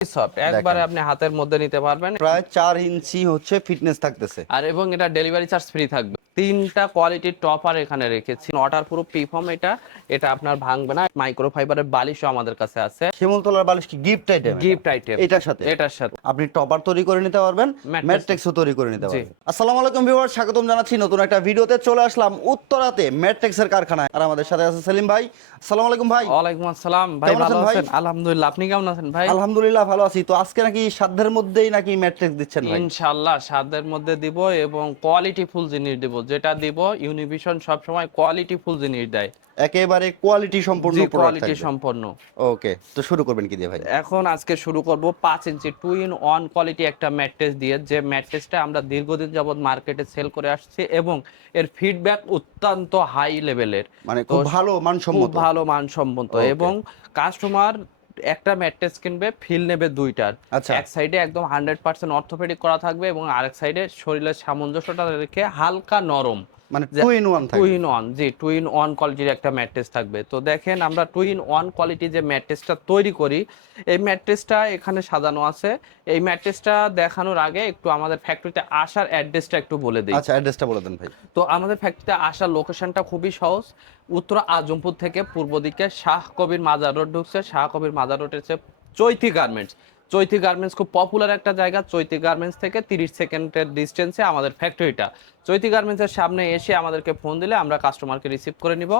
Soft একবারে আপনি হাতের মধ্যে নিতে পারবেন। প্রায় চার ইঞ্চি হচ্ছে ফিটনেস থাকতেছে। আর এবং এটা ডেলিভারি চার্জ ফ্রি থাকবে। তিনটা কোয়ালিটির টপার এখানে রেখেছি। ওয়াটার প্রুফ পিফর্ম এটা এটা আপনার ভাঙবে না। মাইক্রো ফাইবারের বালিশও আমাদের কাছে আছে। শিমুল তোলার বালিশ কি গিফট আইটেম গিফট আইটেম এটার সাথে? এটার সাথে। আপনি টপার তৈরি করে নিতে পারবেন ম্যাট্রিক্সও তৈরি করে নিতে পারবেন। আসসালামু আলাইকুম ভিউয়ার স্বাগতম জানাচ্ছি নতুন একটা ভিডিওতে। চলে আসলাম উত্তরাতে ম্যাট্রিক্সের কারখানায়। আর আমাদের সাথে আছে সেলিম ভাই। আসসালামু আলাইকুম ভাই। ওয়ালাইকুম আসসালাম। ভাই ভালো আছেন আছেন? আলহামদুলিল্লাহ। আপনি কেমন আছেন ভাই? আলহামদুলিল্লাহ ভালো আছি। তো আজকে নাকি সাধ্যের মধ্যেই নাকি ম্যাট্রিক্স দিচ্ছেন ভাই? ইনশাআল্লাহ সাধ্যের মধ্যে দিব এবং কোয়ালিটি ফুল জিনিস দিব যেটা দিব ইউনিভিশন সবসময় কোয়ালিটি ফুল জিনিস দেয়। একেবারে কোয়ালিটি সম্পূর্ণ প্রোডাক্ট কোয়ালিটি সম্পন্ন ওকে তো শুরু করবেন কি দিয়ে ভাই? এখন আজকে শুরু করব পাঁচ inch two in one quality একটা ম্যাট্রেস দিয়ে যে ম্যাট্রেসটা আমরা দীর্ঘদিন যাবত মার্কেটে সেল করে আসছি এবং এর ফিডব্যাক অত্যন্ত হাই লেভেলের মানে খুব ভালো খুব মানসম্মত ভালো মানসম্মত. এবং কাস্টমার একটা ম্যাট্রেস কিনবে ফিল নেবে দুইটার আচ্ছা। এক সাইডে একদম হান্ড্রেড পার্সেন্ট অর্থোপেডিক করা থাকবে এবং আরেক সাইডে শরীরের সামঞ্জস্যটা রেখে হালকা নরম মানে two in one two in one G two in one কোয়ালিটির একটা ম্যাট্রেস থাকবে। তো দেখেন আমরা টু ইন ওয়ান কোয়ালিটি যে ম্যাট্রেসটা তৈরি করি এই ম্যাট্রেসটা এখানে সাজানো আছে। এই ম্যাট্রেসটা দেখানোর আগে একটু আমাদের ফ্যাক্টরিতে আসার অ্যাড্রেসটা একটু বলে দিই। আচ্ছা অ্যাড্রেসটা বলে দেন ভাই। তো আমাদের ফ্যাক্টরিতে আসার লোকেশনটা খুবই সহজ। উত্তর আজমপুর থেকে পূর্ব দিকে শাহ কবির মাজার রোড ঢুকছে। শাহ কবির মাজার রোড হচ্ছে চৈতি গার্মেন্টস চৈতি গার্মেন্টস খুব পপুলার একটা জায়গা। চৈতি গার্মেন্টস থেকে তিরিশ সেকেন্ডের ডিস্টেন্সে আমাদের ফ্যাক্টরিটা চৈতি গার্মেন্টসের সামনে এসে আমাদেরকে ফোন দিলে আমরা কাস্টমারকে রিসিভ করে নিব।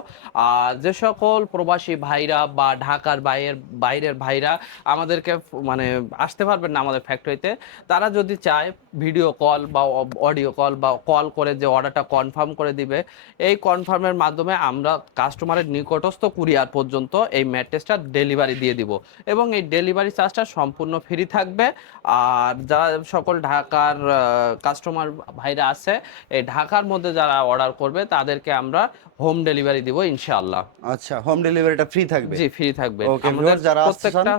আর যে সকল প্রবাসী ভাইরা বা ঢাকার বাইরের বাইরের ভাইরা আমাদেরকে মানে আসতে পারবেন না আমাদের ফ্যাক্টরিতে তারা যদি চায় ভিডিও কল বা অডিও কল বা কল করে যে অর্ডারটা কনফার্ম করে দিবে, এই কনফার্মের মাধ্যমে আমরা কাস্টমারের নিকটস্থ কুরিয়ার পর্যন্ত এই ম্যাট্রেসটা ডেলিভারি দিয়ে দিব। এবং এই ডেলিভারি চার্জটা সম্পূর্ণ ফ্রি থাকবে। আর যারা সকল ঢাকার কাস্টমার ভাইরা আছে এই ঢাকার মধ্যে যারা অর্ডার করবে তাদেরকে আমরা হোম ডেলিভারি দিব ইনশাআল্লাহ। আচ্ছা হোম ডেলিভারিটা ফ্রি থাকবে? জি ফ্রি থাকবে। আমাদের যারা প্রত্যেকটা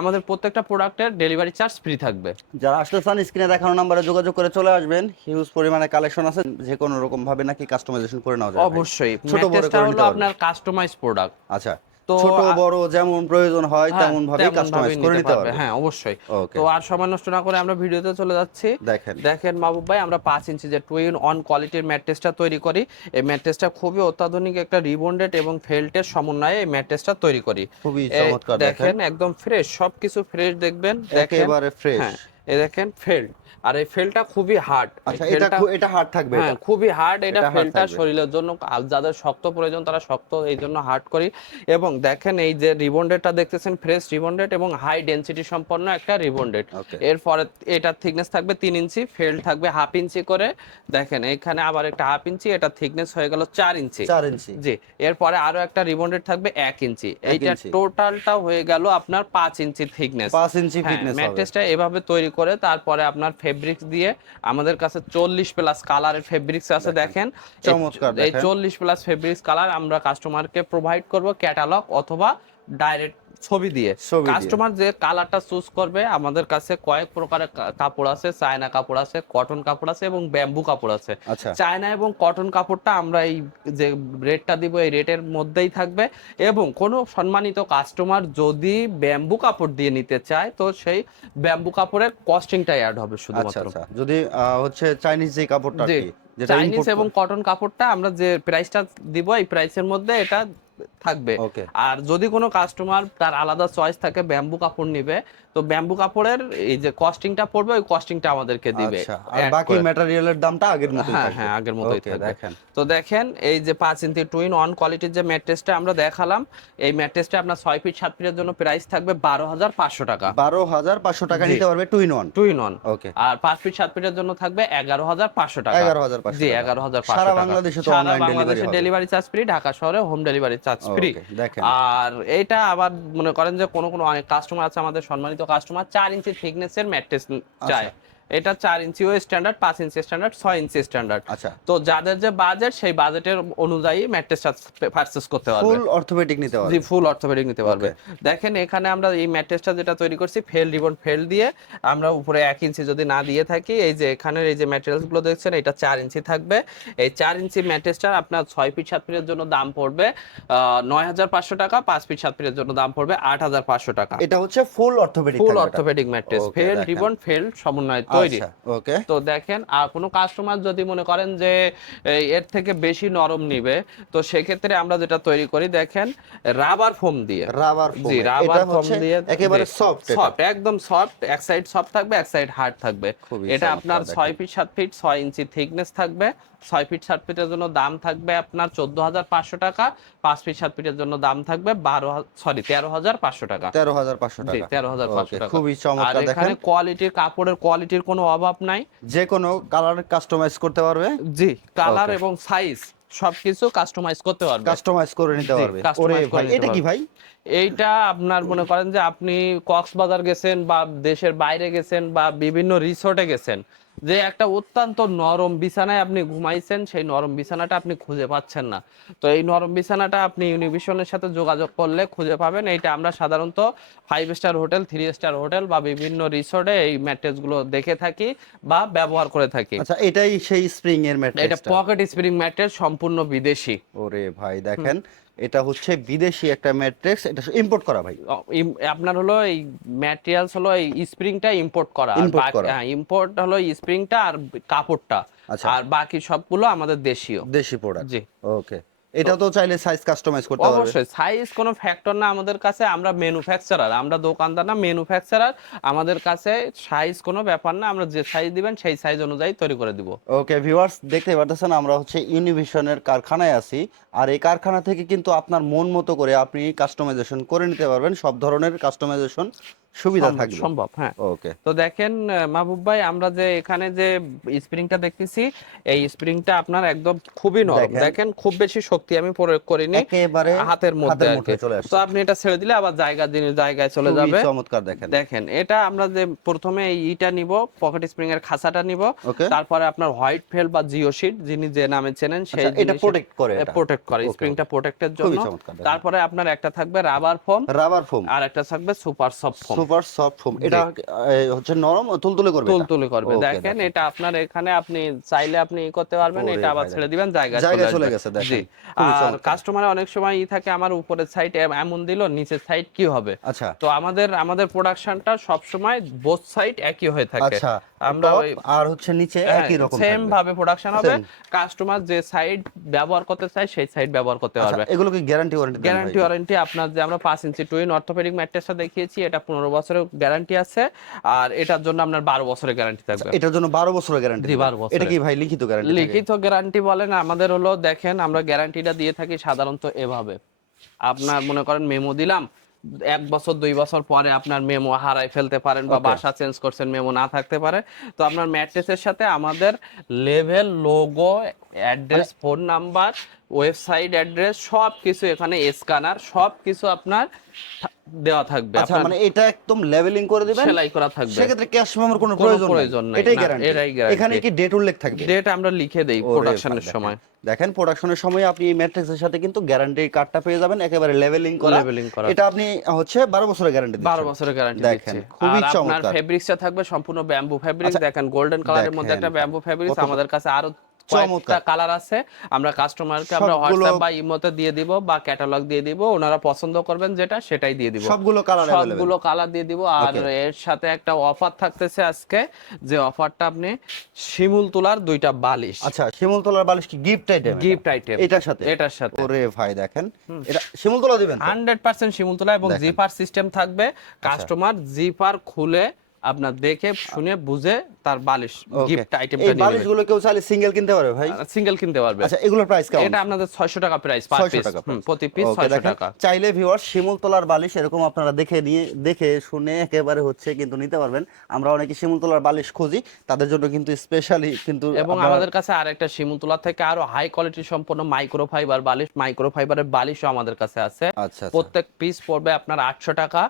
আমাদের প্রত্যেকটা প্রোডাক্টের ডেলিভারি চার্জ ফ্রি থাকবে। যারা আসতে চান স্ক্রিনে দেখানো নাম্বারে যোগাযোগ করে চলে আসবেন। হিউজ পরিমাণে কালেকশন আছে যে কোনো রকম ভাবে নাকি কাস্টমাইজেশন করে নেওয়া যাবে। অবশ্যই। ছোট বড় আপনার কাস্টমাইজ প্রোডাক্ট আচ্ছা। ছোট বড় যেমন প্রয়োজন হয় হ্যাঁ, তেমন ভাবে কাস্টমাইজ করে নিতে পারবে। হ্যাঁ অবশ্যই। তো আর সময় নষ্ট না করে আমরা ভিডিওতে চলে যাচ্ছি। দেখেন। দেখেন মাহবুব ভাই আমরা পাঁচ ইঞ্চি যে টু ইন অন কোয়ালিটির ম্যাট্রেসটা তৈরি করি। এই ম্যাট্রেসটা খুবই অত্যাধুনিক একটা রিবন্ডেড এবং ফেল্টের সমন্বয়ে এই ম্যাট্রেসটা তৈরি করি। খুবই চমৎকার দেখেন। একদম ফ্রেশ সবকিছু ফ্রেশ দেখবেন একেবারে ফ্রেশ হ্যাঁ এই দেখেন ফেল্ট আর এই ফেলটা খুবই হার্ড আচ্ছা এটা এটা হার্ড থাকবে হ্যাঁ খুবই হার্ড এটা ফেলটা শরীরের জন্য আর যাদের শক্ত প্রয়োজন তারা শক্ত এই জন্য হার্ড করি। এবং দেখেন এই যে রিবন্ডেডটা দেখতেছেন ফ্রেশ রিবন্ডেড এবং হাই ডেনসিটি সম্পন্ন একটা রিবন্ডেড. এরপরে এটার থিকনেস থাকবে তিন ইঞ্চি ফেল্ড থাকবে হাফ ইঞ্চি করে। দেখেন এখানে আবার একটা হাফ ইঞ্চি এটা থিকনেস হয়ে গেল চার ইঞ্চি। চার ইঞ্চি। জি এরপরে আরও একটা রিবন্ডেড থাকবে এক ইঞ্চি। এইটা। টোটালটা হয়ে গেল আপনার পাঁচ ইঞ্চি থিকনেস পাঁচ ইঞ্চি ফিটনেস হবে। ম্যাট্রেসটা এভাবে তৈরি করে তারপরে আপনার ফেব্রিক্স দিয়ে আমাদের কাছে চল্লিশ প্লাস কালারের ফেব্রিক্স আছে দেখেন। এই- চল্লিশ প্লাস ফেব্রিক্স কালার আমরা কাস্টমারকে প্রোভাইড করব ক্যাটালগ অথবা ডাইরেক্ট ছবি দিয়ে। কাস্টমার যে কালারটা চুজ করবে আমাদের কাছে কয়েক প্রকারের কাপড় আছে। চায়না কাপড় আছে কটন কাপড় আছে এবং ব্যাম্বু কাপড় আছে। আচ্ছা। চায়না এবং কটন কাপড়টা আমরা এই যে রেটটা দিব এই রেটের মধ্যেই থাকবে। এবং কোনো সম্মানিত কাস্টমার যদি ব্যাম্বু কাপড় দিয়ে নিতে চায় তো সেই ব্যাম্বু কাপড়ের কস্টিংটাই অ্যাড হবে আচ্ছা শুধুমাত্র। আচ্ছা যদি আহ, হচ্ছে চাইনিজ যে কাপড়টা চাইনিজ এবং কটন কাপড়টা আমরা যে প্রাইসটা দিব এই প্রাইসের মধ্যে এটা থাকবে। আর যদি কোনো কাস্টমার তার আলাদা চয়েস থাকে ব্যাম্বু কাপড় নিবে তো ব্যাম্বু কাপড়ের এই যে কস্টিংটা পড়বে ওই কস্টিংটা আমাদেরকে দিবে। আচ্ছা আর বাকি ম্যাটেরিয়ালের দামটা আগের মতোই হ্যাঁ থাকবে। হ্যাঁ আগের মতোই থাকবে। দেখেন। তো দেখেন এই যে পাঁচ ইঞ্চি টুইন অন কোয়ালিটির যে ম্যাট্রেসটা আমরা দেখালাম এই ম্যাট্রেসটা আপনার ছয় ফিট সাত ফিটের জন্য প্রাইস থাকবে বারো হাজার পাঁচশো টাকা। বারো হাজার পাঁচশো টাকা নিতে পারবে two in one twin on okay আর পাঁচ ফিট সাত ফিটের জন্য থাকবে এগারো হাজার পাঁচশো টাকা। এগারো হাজার পাঁচশো জি টাকা। এগারো হাজার সারা বাংলাদেশে তো online delivery delivery charge free Dhaka শহরে হোম ডেলিভারি চার্জ ফ্রি আর এটা আবার মনে করেন যে কোনো কোনো অনেক কাস্টমার আছে আমাদের সম্মানিত কাস্টমার চার ইঞ্চি থিকনেসের ম্যাট্রেস চায়। এটা চার ইঞ্চিও স্ট্যান্ডার্ড পাঁচ ইঞ্চি স্ট্যান্ডার্ড ছয় ইঞ্চি স্ট্যান্ডার্ড আচ্ছা। তো যাদের যে বাজেট সেই বাজেটের অনুযায়ী ম্যাট্রেসটা পারচেস করতে পারবে। ফুল অর্থোপেডিক নিতে পারবে। জি ফুল অর্থোপেডিক নিতে পারবে। দেখেন এখানে আমরা এই ম্যাট্রেসটা যেটা তৈরি করছি ফেল রিবন ফেল দিয়ে আমরা উপরে এক ইঞ্চি যদি না দিয়ে থাকি এই যে এখানের এই যে ম্যাটেরিয়ালসগুলো দেখছেন এটা চার ইঞ্চি থাকবে। এই চার ইঞ্চি ম্যাট্রেসটার আপনার ছয় ফিট সাত ফিটের জন্য দাম পড়বে নয় হাজার পাঁচশো টাকা পাঁচ ফিট সাত ফিটের জন্য দাম পড়বে আট হাজার পাঁচশো টাকা। এটা হচ্ছে full orthopaedic full orthopaedic mattress fail রিবন ফেল সমন্বয়ে তৈরি। আচ্ছা ওকে। তো দেখেন আর কোনো কাস্টমার যদি মনে করেন যে এর থেকে বেশি নরম নিবে তো সেক্ষেত্রে আমরা যেটা তৈরি করি দেখেন রাবার ফোম দিয়ে। রাবার জি রাবার ফোম দিয়ে একেবারে সফট সফট একদম সফট এক সাইড সফট থাকবে এক সাইড হার্ড থাকবে। এটা আপনার দেখেন। ছয় ফিট সাত ফিট ছয় ইঞ্চি থিকনেস থাকবে। ছয় ফিট সাত ফিটের জন্য দাম থাকবে আপনার চোদ্দ হাজার পাঁচশো টাকা। পাঁচ ফিট সাত ফিটের জন্য দাম থাকবে বারো সরি তেরো হাজার পাঁচশো টাকা। তেরো হাজার পাঁচশো জি টাকা। তেরো হাজার পাঁচশো Okay, টাকা। খুবই চমৎকার দেখেন। এখানে কোয়ালিটির কাপড়ের কোয়ালিটির কোনো অভাব নাই। যে কোনো কালার কাস্টমাইজ করতে পারবে। জি কালার এবং সাইজ সবকিছু কাস্টমাইজ করতে পারবে। কাস্টমাইজ করে নিতে পারবে। ওরে ভাই এটা কি ভাই? এইটা আপনার মনে করেন যে আপনি কক্সবাজার গেছেন বা দেশের বাইরে গেছেন বা বিভিন্ন রিসোর্টে গেছেন। যে একটা অত্যন্ত নরম বিছানায় আপনি ঘুমাইছেন সেই নরম বিছানাটা আপনি খুঁজে পাচ্ছেন না। তো এই নরম বিছানাটা আপনি ইউনিভিশনের সাথে যোগাযোগ করলে খুঁজে পাবেন। এইটা আমরা সাধারণত five star hotel three star hotel বা বিভিন্ন রিসোর্টে এই ম্যাট্রেসগুলো দেখে থাকি বা ব্যবহার করে থাকি। আচ্ছা এটাই সেই স্প্রিং এর ম্যাট্রেস এটা পকেট স্প্রিং ম্যাট্রেস সম্পূর্ণ বিদেশি। ওরে ভাই দেখেন এটা হচ্ছে বিদেশি একটা ম্যাট্রিক্স এটা ইম্পোর্ট করা ভাই। আপনার হলো এই ম্যাটেরিয়ালস হলো এই স্প্রিংটা ইম্পোর্ট করা আর হ্যাঁ ইম্পোর্ট হলো স্প্রিংটা আর কাপড়টা। আচ্ছা। আর বাকি সবগুলো আমাদের দেশীয়। দেশি প্রোডাক্ট জি। ওকে এটা তো চাইলে সাইজ কাস্টমাইজ করতে পারবে। অবশ্যই সাইজ কোনো ফ্যাক্টর না আমাদের কাছে আমরা ম্যানুফ্যাকচারার আমরা দোকানদার না ম্যানুফ্যাকচারার আমাদের কাছে সাইজ কোনো ব্যাপার না আমরা যে সাইজ দিবেন সেই সাইজ অনুযায়ী তৈরি করে দিব। ওকে ভিউয়ার্স দেখতে পারতেছেন আমরা হচ্ছে ইউনিভিশনের কারখানায় আছি আর এই কারখানা থেকে কিন্তু আপনার মন মতো করে আপনি কাস্টমাইজেশন করে নিতে পারবেন সব ধরনের কাস্টমাইজেশন সুবিধা থাকবে। সম্ভব হ্যাঁ। ওকে তো দেখেন মাহবুব ভাই আমরা যে এখানে যে স্প্রিংটা দেখতেছি এই স্প্রিংটা আপনার একদম খুবই নরম। দেখেন। খুব বেশি শক্তি আমি প্রয়োগ করিনি একেবারে হাতের মধ্যে তো আপনি এটা ছেড়ে দিলে আবার জায়গা দিনে জায়গায় চলে যাবে। চমৎকার দেখেন। দেখেন এটা আমরা যে প্রথমে এই ইটা নিব পকেট স্প্রিং এর খাঁচাটা নিব। তারপরে আপনার হোয়াইট ফেল বা জিও শিট যিনি যে নামে চেনেন সেই আচ্ছা, এটা protect করে এটা? প্রোটেক্ট করে স্প্রিংটা প্রোটেক্টের জন্য। চমৎকার তারপরে আপনার একটা থাকবে রাবার ফোম রাবার ফোম আর একটা থাকবে super soft foam super soft foam এটা হচ্ছে নরম তুলতুলে করবে তুলতুলে করবে। দেখেন এটা আপনার এখানে আপনি চাইলে আপনি করতে পারবেন এটা আবার ছেড়ে দিবেন জায়গায় জায়গায় চলে গেছে, দেখেন। আর। কাস্টমারে অনেক সময় ই থাকে আমার উপরের সাইড এমন দিল নিচের সাইড কি হবে? আচ্ছা। তো আমাদের আমাদের প্রোডাকশনটা সব সময় বোথ সাইড একই হয়ে থাকে। আচ্ছা আমরা ওই আর হচ্ছে নিচে একই রকম সেম ভাবে প্রোডাকশন হবে। কাস্টমার যে সাইড ব্যবহার করতে চায় সেই সাইড ব্যবহার করতে আচ্ছা পারবে। এগুলো কি গ্যারান্টি ওয়ারেন্টি গ্যারান্টি ওয়ারেন্টি আপনার যে আমরা পাঁচ ইঞ্চি টুইন অর্থোপেডিক ম্যাট্রেসটা দেখিয়েছি এটা পনেরো বছরের গ্যারান্টি আছে আর এটার জন্য আপনার বারো বছরের গ্যারান্টি থাকবে। এটার জন্য বারো বছরের গ্যারান্টি 12 বছরের। এটা কি ভাই লিখিত গ্যারান্টি লিখিত গ্যারান্টি বলেন আমাদের হলো দেখেন আমরা গ্যারান্টিটা দিয়ে থাকি সাধারণত এভাবে। আপনার মনে করেন মেমো দিলাম এক বছর দুই বছর পরে আপনার মেমো হারাই ফেলতে পারেন বা বাসা চেঞ্জ করছেন মেমো না থাকতে পারে। তো আপনার ম্যাট্রেসের সাথে আমাদের level logo address phone number website address সব কিছু এখানে স্ক্যানার সব কিছু আপনার দেওয়া থাকবে। আচ্ছা মানে এটা একদম লেভেলিং করে দিবেন সেলাই করা থাকবে। সেক্ষেত্রে ক্যাশ মেমোর কোনো প্রয়োজন প্রয়োজন নাই। এটাই গ্যারান্টি এটাই guarantee। এখানে কি ডেট উল্লেখ থাকবে? ডেট আমরা লিখে দেই প্রোডাকশনের সময়। দেখেন। প্রোডাকশনের সময় আপনি এই ম্যাট্রিক্সের সাথে কিন্তু গ্যারান্টি কার্ডটা পেয়ে যাবেন একেবারে লেভেলিং করা। Leveling করা। এটা আপনি হচ্ছে 12 বছরের গ্যারান্টি বারো বছরের গ্যারান্টি দেখেন, খুবই আর আপনার ফেব্রিক্সটা থাকবে সম্পূর্ণ ব্যাম্বু ফেব্রিক্স আচ্ছা, দেখেন গোল্ডেন কালারের মধ্যে একটা ব্যাম্বু ফেব্রিক্স আমাদের কাছে আরও চমৎকার। কয়েকটা কালার আছে। আমরা কাস্টমারকে আমরা হোয়াটসঅ্যাপ বা ইমোতে দিয়ে দিব বা ক্যাটালগ দিয়ে দিব। ওনারা পছন্দ করবেন যেটা সেটাই দিয়ে দিব। সবগুলো কালার সবগুলো কালার দিয়ে দিব। আর এর সাথে একটা অফার থাকতেছে আজকে যে অফারটা আপনি শিমুল তোলার দুইটা বালিশ। আচ্ছা শিমুল তোলার বালিশ কি গিফট আইটেম গিফট আইটেম এটার সাথে? এটার সাথে। ওরে ভাই দেখেন। এটা শিমুল তোলা দিবেন তো? হান্ড্রেড পার্সেন্ট শিমুল তোলা এবং আচ্ছা। জিপার সিস্টেম থাকবে। কাস্টমার জিপার খুলে আপনার দেখে শুনে বুঝে তার বালিশ গিফট আইটেমটা নিয়ে বালিশগুলো কেউ চাইলে সিঙ্গেল কিনতে পারবে ভাই। সিঙ্গেল কিনতে পারবে। আচ্ছা এগুলোর প্রাইস কেমন? এটা আপনাদের ছয়শো টাকা প্রাইস পার পিস প্রতি পিস Okay, ছয়শো দেখেন, টাকা। চাইলে ভিউয়ার শিমুল তোলার বালিশ এরকম আপনারা দেখে নিয়ে দেখে শুনে একেবারে হচ্ছে কিন্তু নিতে পারবেন। আমরা অনেকে শিমুল তোলার বালিশ খুঁজি তাদের জন্য কিন্তু স্পেশালি কিন্তু এবং আমাদের কাছে আরেকটা শিমুল তোলা থেকে আরও হাই কোয়ালিটি সম্পন্ন মাইক্রো ফাইবার বালিশ মাইক্রো ফাইবারের বালিশও আমাদের কাছে আছে। আচ্ছা আচ্ছা। প্রত্যেক পিস পড়বে আপনার আটশো টাকা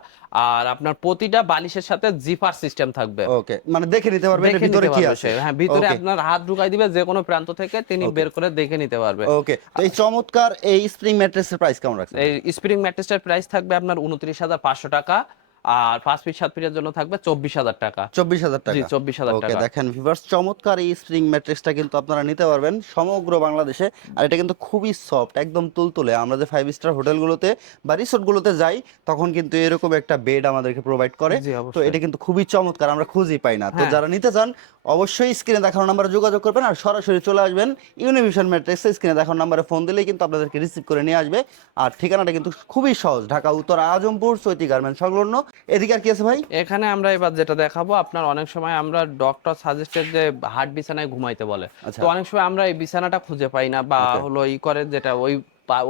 আর আপনার প্রতিটা বালিশের সাথে জিপার সিস্টেম থাকবে। ওকে মানে দেখে নিতে পারবেন পারবে এর দেখে ভিতরে কি আছে? হ্যাঁ ভিতরে আপনার হাত ঢুকাই দিবে যে কোনো প্রান্ত থেকে তিনি বের করে দেখে নিতে পারবে। ওকে এই চমৎকার এই স্প্রিং ম্যাট্রেসের প্রাইস কেমন রাখছেন? এই স্প্রিং ম্যাট্রেসের প্রাইস থাকবে আপনার উনত্রিশ হাজার পাঁচশো টাকা। আর পাঁচ ফিট সাত ফিটের জন্য থাকবে চব্বিশ হাজার টাকা। চব্বিশ হাজার টাকা। চব্বিশ হাজার টাকা। দেখেন ভিভার্স চমৎকার এই স্প্রিং ম্যাট্রেসটা কিন্তু আপনারা নিতে পারবেন সমগ্র বাংলাদেশে। আর এটা কিন্তু খুবই সফট একদম তুলতুলে। আমরা যে ফাইভ স্টার হোটেলগুলোতে বা রিসোর্টগুলোতে যাই তখন কিন্তু এরকম একটা বেড আমাদেরকে প্রোভাইড করে। তো এটা কিন্তু খুবই চমৎকার আমরা খুঁজেই পাই না। তো হ্যাঁ। যারা নিতে চান অবশ্যই স্ক্রিনে দেখানো নাম্বারে যোগাযোগ করবেন আর সরাসরি চলে আসবেন ইউনিভিশন ম্যাট্রেক্সে স্ক্রিনে দেখানো নাম্বারে ফোন দিলেই কিন্তু আপনাদেরকে রিসিভ করে নিয়ে আসবে। আর ঠিকানাটা কিন্তু খুবই সহজ ঢাকা উত্তর আজমপুর চৈতি গার্মেন্ট সংলগ্ন। এদিকে আর কি আছে ভাই? এখানে আমরা এবার যেটা দেখাবো আপনার অনেক সময় আমরা ডক্টর সাজেস্টেড যে হার্ট বিছানায় ঘুমাইতে বলে। আচ্ছা। তো অনেক সময় আমরা এই বিছানাটা খুঁজে পাই না বা হলো ই করে যেটা ওই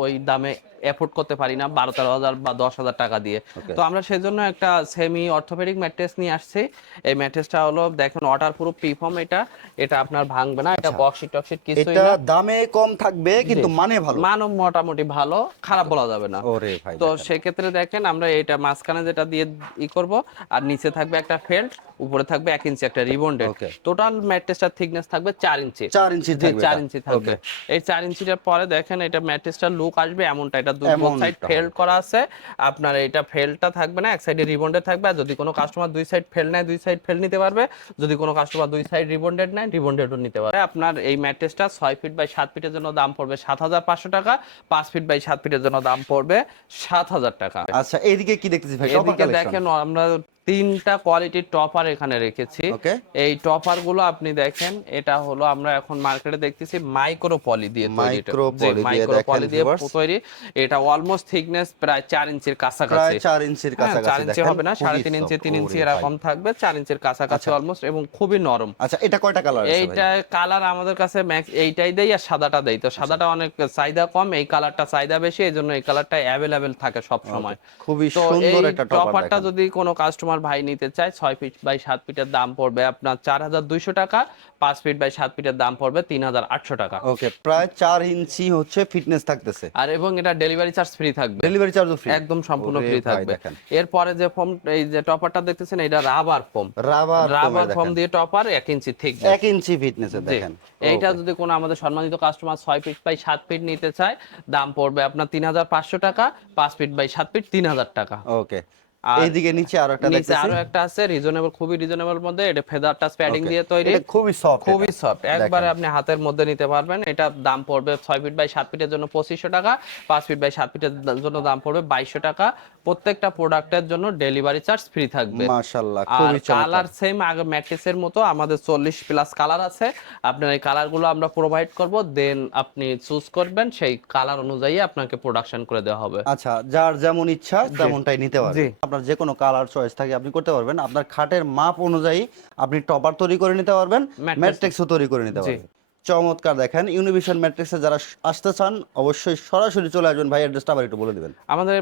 ওই দামে এফোর্ড করতে পারি না বারো তেরো হাজার বা দশ হাজার টাকা দিয়ে। তো আমরা সেই জন্য একটা সেমি অর্থোপেডিক ম্যাট্রেস নিয়ে আসছি। এই ম্যাট্রেসটা হলো দেখেন ওয়াটার প্রুফ পিফর্ম এটা। এটা আপনার ভাঙবে না এটা বক্সিট টক্সিট এটা দামে কম থাকবে কিন্তু মানে ভালো। মানব মোটামুটি ভালো খারাপ বলা যাবে না। ওরে ভাই তো সেক্ষেত্রে দেখেন আমরা এটা মাঝখানে যেটা দিয়ে ই করব আর নিচে থাকবে একটা ফেল্ট উপরে থাকবে এক ইঞ্চি একটা রিবন্ডেড. টোটাল ম্যাট্রেসটার থিকনেস থাকবে চার ইঞ্চি চার ইঞ্চি চার ইঞ্চি থাকবে। এই চার ইঞ্চিটার পরে দেখেন এটা ম্যাট্রেসটার লুক আসবে এমনটা এটা দুই এমনটা সাইড ফেল করা আছে। আপনার এটা ফেলটা থাকবে না এক সাইডে রিবন্ডেড থাকবে আর যদি কোনো কাস্টমার দুই সাইড ফেল নেয় দুই সাইড ফেল নিতে পারবে। যদি কোনো কাস্টমার দুই সাইড রিবন্ডেড নেয় রিবন্ডেডও নিতে পারবে। আপনার এই ম্যাট্রেসটা ছয় ফিট বাই সাত ফিটের জন্য দাম পড়বে সাত হাজার পাঁচশো টাকা পাঁচ ফিট বাই সাত ফিটের জন্য দাম পড়বে সাত হাজার টাকা। আচ্ছা এইদিকে কি দেখতেছি ভাই? এদিকে দেখেন আমরা তিনটা কোয়ালিটির টপার এখানে রেখেছি। এই টপারগুলো আপনি দেখেন এটা হলো আমরা এখন মার্কেটে দেখতেছি মাইক্রো পলি দিয়ে জি, poly দিয়ে দিয়ে। তৈরি। এটা অলমোস্ট থিকনেস প্রায় চার ইঞ্চির কাছাকাছি। চার ইঞ্চির হ্যাঁ, চার ইঞ্চি হবে না সাড়ে তিন ইঞ্চি তিন ইঞ্চি এরকম থাকবে চার ইঞ্চির কাছাকাছি অলমোস্ট এবং খুবই নরম। আচ্ছা এটা কয়টা কালার এইটা কালার আমাদের কাছে ম্যাক্স এইটাই দেই আর সাদাটা দেই। তো সাদাটা অনেক চাহিদা কম এই কালারটা চাহিদা বেশি এই জন্য এই কালারটা অ্যাভেলেবেল থাকে সব সময়। খুবই সুন্দর একটা টপারটা যদি কোনো কাস্টমার ভাই নিতে চায় ছয় ফিট বাই সাত ফিটের দাম পড়বে আপনার চার হাজার দুইশো টাকা পাঁচ ফিট বাই সাত ফিটের দাম পড়বে তিন হাজার আটশো টাকা। ওকে প্রায় চার ইঞ্চি হচ্ছে ফিটনেস থাকতেছে। আর এবং এটা ডেলিভারি চার্জ ফ্রি থাকবে। ডেলিভারি চার্জও ফ্রি একদম সম্পূর্ণ ফ্রি থাকবে। এরপরে যে ফোম এই যে টপারটা দেখতেছেন এটা rubber foam rubber rubber foam দিয়ে টপার এক ইঞ্চি ঠিক এক ইঞ্চি ফিটনেসে দেখেন। এইটা যদি কোনো আমাদের সম্মানিত কাস্টমার ছয় ফিট বাই সাত ফিট নিতে চায় দাম পড়বে আপনার তিন হাজার পাঁচশো টাকা পাঁচ ফিট বাই সাত ফিট তিন হাজার টাকা। ওকে এইদিকে নিচে আরও একটা নিচে আরও একটা আছে রিজনেবল খুবই রিজনেবল মধ্যে। এটা ফেদার টাচ প্যাডিং দিয়ে তৈরি। এটা খুবই সফট খুবই সফট একবারে আপনি হাতের মধ্যে নিতে পারবেন। এটা দাম পড়বে ছয় ফিট বাই সাত ফিটের জন্য পঁচিশশো টাকা পাঁচ ফিট বাই সাত ফিটের জন্য দাম পড়বে বাইশশো টাকা। প্রত্যেকটা প্রোডাক্টের জন্য ডেলিভারি চার্জ ফ্রি থাকবে। মাশাআল্লাহ খুবই কালার সেম আগে ম্যাট্রেসের মতো আমাদের চল্লিশ প্লাস কালার আছে। আপনার এই কালারগুলো আমরা প্রোভাইড করব দেন আপনি চুজ করবেন সেই কালার অনুযায়ী আপনাকে প্রোডাকশন করে দেওয়া হবে। আচ্ছা যার যেমন ইচ্ছা তেমনটাই নিতে। পারবেন আপনার যে কোনো কালার চয়েস থাকে আপনি করতে পারবেন। আপনার খাটের মাপ অনুযায়ী আপনি টপার তৈরি করে নিতে পারবেন ম্যাট্রিক্সও তৈরি করে নিতে পারবেন। চমৎকার দেখেন। ইউনিভিশন ম্যাট্রিক্সে যারা আসতে চান অবশ্যই সরাসরি চলে আসবেন। ভাই অ্যাড্রেসটা আবার একটু বলে দিবেন। আমাদের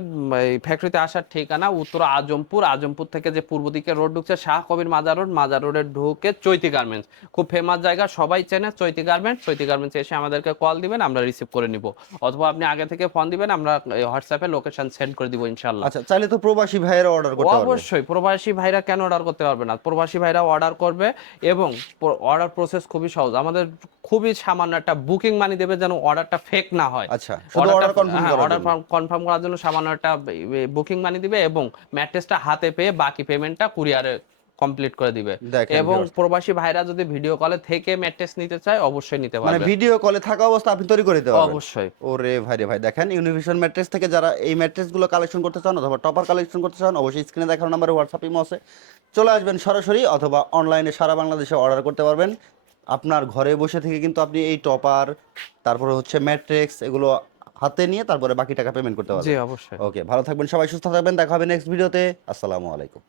এই ফ্যাক্টরিতে আসার ঠিকানা উত্তর আজমপুর। আজমপুর থেকে যে পূর্ব দিকে রোড ঢুকছে শাহ কবির মাজার রোড মাজার রোডে ঢুকে চৈতি গার্মেন্টস খুব ফেমাস জায়গা সবাই চেনে চৈতি গার্মেন্টস চৈতি গার্মেন্টস এসে আমাদেরকে কল দিবেন আমরা রিসিভ করে নিব। অথবা আপনি আগে থেকে ফোন দিবেন আমরা হোয়াটসঅ্যাপে লোকেশন সেন্ড করে দিব ইনশাল্লাহ আচ্ছা চাইলে তো প্রবাসী ভাইয়েরা অর্ডার করতে পারবে। অবশ্যই প্রবাসী ভাইরা কেন অর্ডার করতে পারবে না? প্রবাসী ভাইরা অর্ডার করবে এবং অর্ডার প্রসেস খুবই সহজ। আমাদের খুবই সামান্য একটা বুকিং মানি দেবে যেন অর্ডারটা ফেক না হয়। আচ্ছা অর্ডার কনফার্ম করার অর্ডার জন্য। কনফার্ম করার জন্য সামান্য একটা বুকিং মানি দিবে এবং ম্যাট্রেসটা হাতে পেয়ে বাকি পেমেন্টটা কুরিয়ারে কমপ্লিট করে দিবে। এবং প্রবাসী ভাইরা যদি ভিডিও কলে থেকে ম্যাট্রেস নিতে চায় অবশ্যই নিতে পারবে। মানে ভিডিও কলে থাকা অবস্থা আপনি তৈরি করে দিতে পারবেন? অবশ্যই। ওরে ভাই রে ভাই দেখেন ইউনিভিশন ম্যাট্রেস থেকে যারা এই ম্যাট্রেসগুলো কালেকশন করতে চান অথবা টপার কালেকশন করতে চান অবশ্যই স্ক্রিনে দেখানো নাম্বারে হোয়াটসঅ্যাপ ইমো আছে। চলে আসবেন সরাসরি অথবা অনলাইনে সারা বাংলাদেশে অর্ডার করতে পারবেন। আপনার ঘরে বসে থেকে কিন্তু আপনি এই টপার তারপরে হচ্ছে ম্যাট্রিক্স এগুলো হাতে নিয়ে তারপরে বাকি টাকা পেমেন্ট করতে জি পারবেন। অবশ্যই। ওকে ভালো থাকবেন সবাই সুস্থ থাকবেন দেখা হবে নেক্সট ভিডিওতে আসসালামু আলাইকুম।